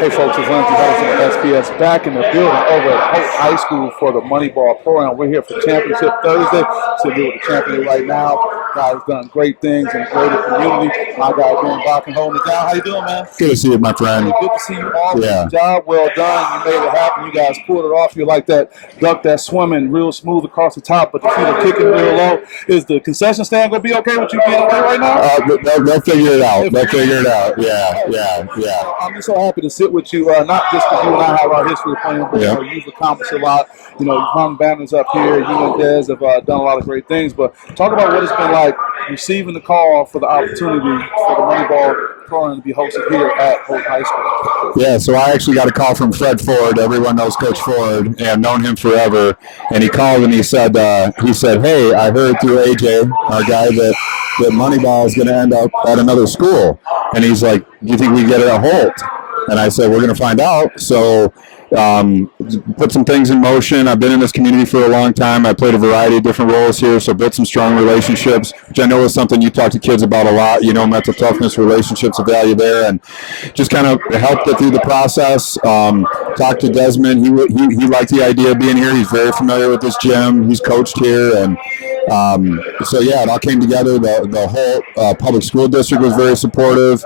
Hey folks, it's Lindsay Harrison of SPS back in the building over at Hope High School for the Moneyball program. We're here for Championship Thursday. Sitting here with the champion right now. Guy's done great things in the greater community. My guy Ben Bakken holding it down. How you doing, man? Good to see you, my friend. Good to see you all. Yeah. Job well done. You made it happen. You guys pulled it off. You're like that duck that's swimming real smooth across the top, but the feet are kicking real low. Is the concession stand going to be okay with you being away right now? They'll figure it out. They'll figure it out. Yeah. I'm just so happy to sit with you, not just because you and I have our history of playing, but you've accomplished a lot. You've hung banners up here. You and Des have done a lot of great things. But talk about what it's been like receiving the call for the opportunity for the Moneyball program to be hosted here at Hope High School. Yeah, so I actually got a call from Fred Ford. Everyone knows Coach Ford, and I've known him forever. And he called and he said, hey, I heard through AJ, our guy, that Moneyball is going to end up at another school. And he's like, do you think we get it at Holt? And I said, we're going to find out. So put some things in motion. I've been in this community for a long time. I played a variety of different roles here, so built some strong relationships, which I know is something you talk to kids about a lot. Mental toughness, relationships, a value there, and just kind of helped it through the process. Talked to Desmond. He liked the idea of being here. He's very familiar with this gym. He's coached here, and so yeah, it all came together. The whole public school district was very supportive.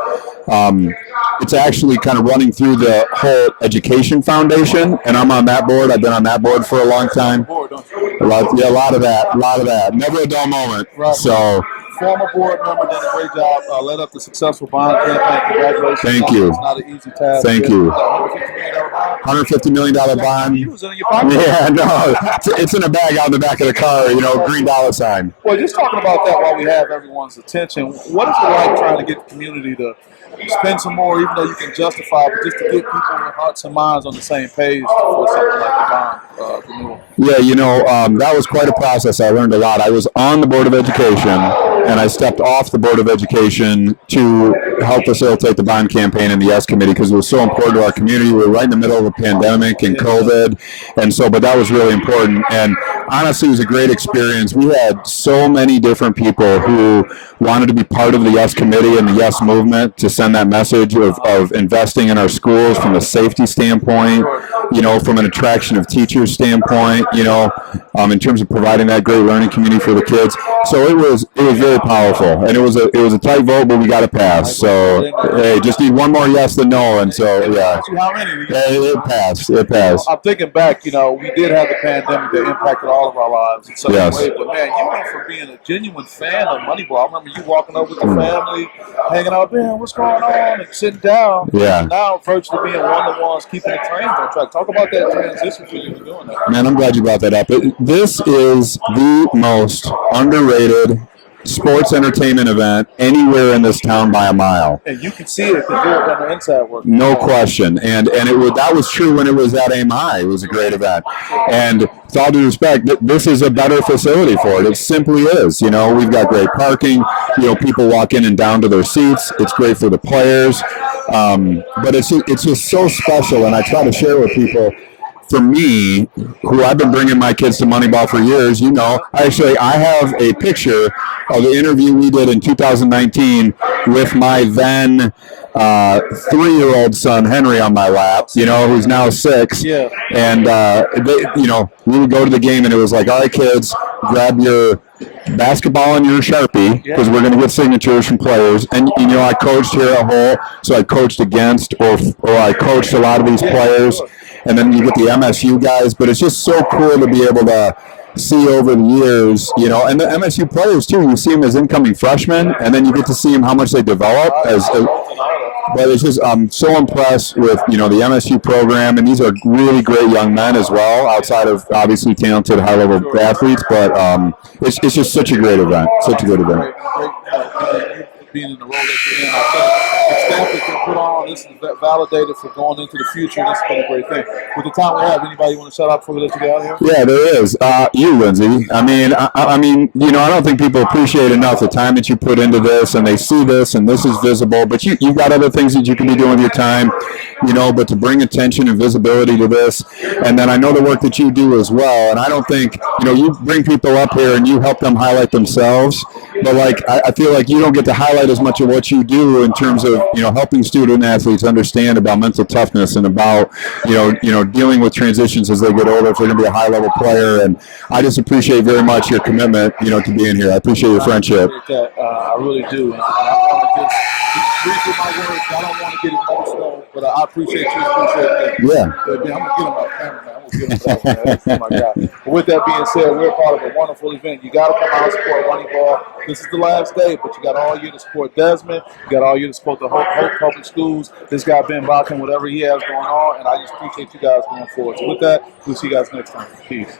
It's actually kind of running through the whole education foundation, and I'm on that board. I've been on that board for a long time. A lot of that. Never a dull moment. Right. So. Former board member, did a great job, led up the successful bond campaign. Congratulations. Thank you. It's not an easy task. Thank you. $150 million bond. $150 million bond. You was in your pocket. Yeah, no, it's in a bag out in the back of the car, green dollar sign. Well, just talking about that while we have everyone's attention, what is it like trying to get the community to spend some more, even though you can justify, but just to get people with hearts and minds on the same page for something like the bond renewal? Yeah, that was quite a process. I learned a lot. I was on the Board of Education, and I stepped off the Board of Education to help facilitate the bond campaign in the S Committee because it was so important to our community. We were right in the middle of a pandemic and COVID, but that was really important. And honestly, it was a great experience. We had so many different people who wanted to be part of the Yes Committee and the Yes Movement to send that message of investing in our schools from a safety standpoint, from an attraction of teachers standpoint, in terms of providing that great learning community for the kids. So it was very powerful, and it was a tight vote, but we got it passed. So hey, just need one more yes than no, and so yeah. How many? It passed. I'm thinking back, we did have the pandemic that impacted all of our lives in such a way, but man, you went from being a genuine fan of Moneyball. I remember you walking up with your family, hanging out, man, what's going on, and sitting down. Yeah. And now virtually being one of the ones keeping the trains on track. Talk about that transition for you doing that. Man, I'm glad you brought that up. This is the most underrated sports entertainment event anywhere in this town by a mile. And you can see it because you're on the inside work. No question. And that was true when it was at AMI. It was a great event. And with all due respect, this is a better facility for it. It simply is. We've got great parking. People walk in and down to their seats. It's great for the players. But it's just so special, and I try to share with people. For me, who I've been bringing my kids to Moneyball for years, I have a picture of the interview we did in 2019 with my then 3-year-old son Henry on my lap, who's now 6. Yeah. And we would go to the game, and it was like, all right, kids, grab your basketball and your Sharpie because we're going to get signatures from players. And I coached here at Hull, so I coached against or I coached a lot of these players. And then you get the MSU guys, but it's just so cool to be able to see over the years, and the MSU players too. You see them as incoming freshmen, and then you get to see them how much they develop but it's just I'm so impressed with the MSU program, and these are really great young men as well, outside of obviously talented high level athletes. But it's just such a great event, such a good event. Being in the role that you're in, I think the staff that you put on, this is validated for going into the future. This has been a great thing. With the time we have, anybody want to shout out before we let you get out of here? Yeah, there is. You, Lindsay. I mean, I don't think people appreciate enough the time that you put into this, and they see this, and this is visible. But you've got other things that you can be doing with your time, but to bring attention and visibility to this, and then I know the work that you do as well. And I don't think, you bring people up here and you help them highlight themselves, but I feel like you don't get to highlight as much of what you do in terms of of helping student athletes understand about mental toughness and about dealing with transitions as they get older if they're going to be a high level player. And I just appreciate very much your commitment to being here. I appreciate your friendship. I really do. And I want to just briefly my words. I don't want to get emotional, but I appreciate you. Appreciate me. Yeah. Man, I'm gonna get him on camera, man. I'm gonna get him up, man. That's my guy. But with that being said, we're part of a wonderful event. You got to come out and support Moneyball. This is the last day, but you got all year to support Desmond. You got all year to support the Hope Public Schools. This guy Ben Bakken, whatever he has going on, and I just appreciate you guys going forward. So with that, we'll see you guys next time. Peace.